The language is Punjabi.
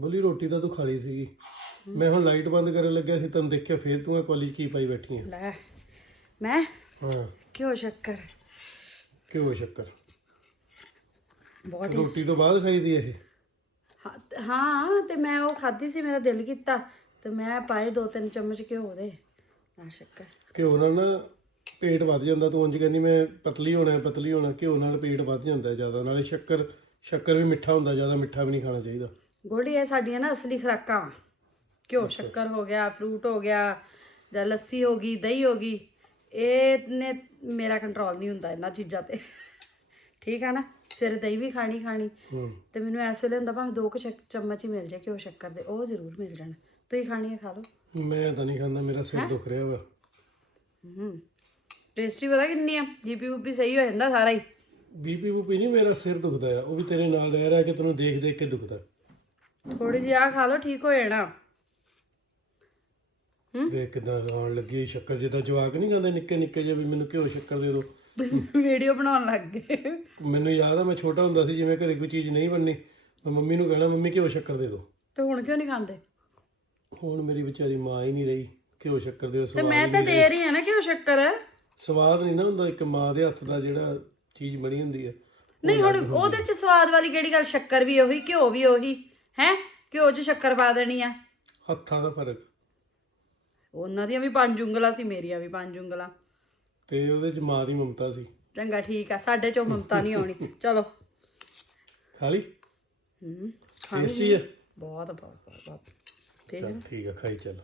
ਬੋਲੀ ਰੋਟੀ ਤਾਂ ਤੂੰ ਖਾ ਲਈ ਸੀਗੀ। ਮੈਂ ਹੁਣ ਲਾਈਟ ਬੰਦ ਕਰਨ ਲੱਗਿਆ ਸੀ ਤੈਨੂੰ ਦੇਖਿਆ ਫੇਰ ਤੂੰ ਇਹ ਕਾਲਜ ਕੀ ਪਾਈ ਬੈਠੀ ਲੈ ਮੈਂ? ਹਾਂ। ਘਿਓ ਸ਼ੱਕਰ। ਘਿਓ ਸ਼ੱਕਰ। ਬਹੁਤ ਰੋਟੀ ਤੋਂ ਬਾਅਦ ਖਾਈਦੀ ਇਹ? ਹਾਂ ਤੇ- ਹਾਂ ਤੇ ਮੈਂ ਉਹ ਖਾਧੀ ਸੀ ਮੇਰਾ ਦਿਲ ਕੀਤਾ। ਤੇ ਮੈਂ ਪਾਏ ਦੋ ਤਿੰਨ ਚਮਚ ਘਿਓ ਦੇ ਆ ਸ਼ੱਕਰ। ਘਿਓ ਨਾਲ ਨਾ ਪੇਟ ਵੱਧ ਜਾਂਦਾ ਤੂੰ ਉਂਝ ਕਹਿੰਦੀ ਮੈਂ ਪਤਲੀ ਹੋਣਾ ਹੈ, ਪਤਲੀ ਹੋਣਾ। ਘਿਓ ਨਾਲ ਪੇਟ ਵੱਧ ਜਾਂਦਾ ਹੈ ਜ਼ਿਆਦਾ ਨਾਲੇ ਸ਼ੱਕਰ ਸ਼ੱਕਰ ਵੀ ਮਿੱਠਾ ਹੁੰਦਾ ਜ਼ਿਆਦਾ ਮਿੱਠਾ ਵੀ ਨਹੀਂ ਖਾਣਾ ਚਾਹੀਦਾ। ਗੋਲੀ ਇਹ ਸਾਡੀਆਂ ਨਾ ਅਸਲੀ ਖੁਰਾਕਾਂ ਵਾਂ। ਘਿਓ ਸ਼ੱਕਰ ਹੋ ਗਿਆ ਫਰੂਟ ਹੋ ਗਿਆ ਜਾਂ ਲੱਸੀ ਹੋ ਗਈ ਦਹੀਂ ਹੋ ਗਈ ਇਹ ਨੇ ਮੇਰਾ ਕੰਟਰੋਲ ਨਹੀਂ ਹੁੰਦਾ ਇਹਨਾਂ ਚੀਜ਼ਾਂ ਤੇ। ਠੀਕ ਆ ਨਾ? ਸਿਰ ਦਹੀਂ ਵੀ ਖਾਣੀ ਖਾਣੀ। ਤੇ ਮੈਨੂੰ ਐਸ ਵੇਲੇ ਹੁੰਦਾ ਭਾਵੇਂ ਦੋ ਕੁ ਚਮਚ ਹੀ ਮਿਲ ਜਾਏ ਘਿਓ ਸ਼ੱਕਰ ਦੇ ਉਹ ਜ਼ਰੂਰ ਮਿਲ ਜਾਣ। ਤੁਸੀਂ ਖਾਣੀ ਹੈ ਖਾ ਲਓ। ਮੈਂ ਤਾਂ ਨਹੀਂ ਖਾਂਦਾ ਮੇਰਾ ਸਿਰ ਦੁਖ ਰਿਹਾ ਵਾ। ਹੂੰ। ਟੇਸਟੀ ਪਤਾ ਕਿੰਨੀ ਆ? ਜੀਪੀ ਉਪੀ ਸਹੀ ਹੋ ਜਾਂਦਾ ਸਾਰਾ ਹੀ। ਬੀਪੀ ਬੂਪੀ ਨਹੀਂ ਮੇਰਾ ਸਿਰ ਦੁਖਦਾ ਆ। ਉਹ ਵੀ ਤੇਰੇ ਨਾਲ ਰਹਿ ਰਿਹਾ ਕਿ ਤੈਨੂੰ ਦੇਖ ਦੇਖ ਕੇ ਦੁਖਦਾ। ਥੋੜੀ ਜਿਹੀ ਆ ਖਾ ਲਓ ਠੀਕ ਹੋ ਜਾਣਾ। ਦੇਖ ਕਿਦਾਂ ਆਉਣ ਲੱਗੀ ਸ਼ੱਕਰ ਜਿੱਦਾਂ ਜਵਾਕ ਨਹੀਂ ਖਾਂਦੇ ਨਿੱਕੇ ਨਿੱਕੇ ਜਿਹੇ ਵੀ ਮੈਨੂੰ ਘਿਓ ਸ਼ੱਕਰ ਦੇ ਦਿਓ। ਵੀਡੀਓ ਬਣਾਉਣ ਲੱਗ ਗਏ। ਮੈਨੂੰ ਯਾਦ ਆ ਮੈਂ ਛੋਟਾ ਹੁੰਦਾ ਸੀ ਜਿਵੇਂ ਘਰੇ ਕੋਈ ਚੀਜ਼ ਨਹੀਂ ਬਣਨੀ ਮੈਂ ਮੰਮੀ ਨੂੰ ਕਹਿਣਾ ਮੰਮੀ ਘਿਓ ਸ਼ੱਕਰ ਦੇ ਦਿਓ। ਤੇ ਹੁਣ ਕਿਉਂ ਨਹੀਂ ਖਾਂਦੇ? ਹੁਣ ਮੇਰੀ ਵਿਚਾਰੀ ਮਾਂ ਹੀ ਨਹੀਂ ਰਹੀ ਘਿਓ ਸ਼ੱਕਰ ਦੇ ਤੇ ਸਵਾਦ ਮੈਂ ਤਾਂ ਦੇ ਰਹੀ। ਆ ਨਾ ਘਿਓ ਸ਼ੱਕਰ ਸਵਾਦ ਨਹੀਂ ਨਾ ਹੁੰਦਾ ਇੱਕ ਮਾਂ ਦੇ ਹੱਥ ਦਾ ਜਿਹੜਾ ਚੀਜ਼ ਬਣੀ ਹੁੰਦੀ ਹੈ ਨਹੀਂ ਹੁਣ ਉਹਦੇ ਚ ਸਵਾਦ ਵਾਲੀ ਕਿਹੜੀ ਗੱਲ? ਸ਼ੱਕਰ ਵੀ ਉਹੀ ਘਿਓ ਵੀ ਉਹੀ। ਹੈ ਘਿਓ ਚ ਸ਼ੱਕਰ ਪਾ ਦੇਣੀ ਆ? ਹੱਥਾਂ ਦਾ ਫ਼ਰਕ। ਉਹਨਾਂ ਦੀਆਂ ਵੀ ਪੰਜ ਉਂਗਲਾਂ ਸੀ ਮੇਰੀਆਂ ਵੀ ਪੰਜ ਉਂਗਲਾਂ। ਤੇ ਉਹਦੇ ਚ ਮਾਂ ਦੀ ਮਮਤਾ ਸੀ। ਚੰਗਾ ਠੀਕ ਆ ਸਾਡੇ ਚੋਂ ਮਮਤਾ ਨਹੀਂ ਆਉਣੀ। ਚਲੋ। ਖਾ ਲਈ ਹੂੰ ਟੇਸਟੀ ਹੈ ਬਹੁਤ ਬਹੁਤ ਬਹੁਤ ਠੀਕ ਚੱਲ ਠੀਕ ਆ ਖਾਈ ਚੱਲ।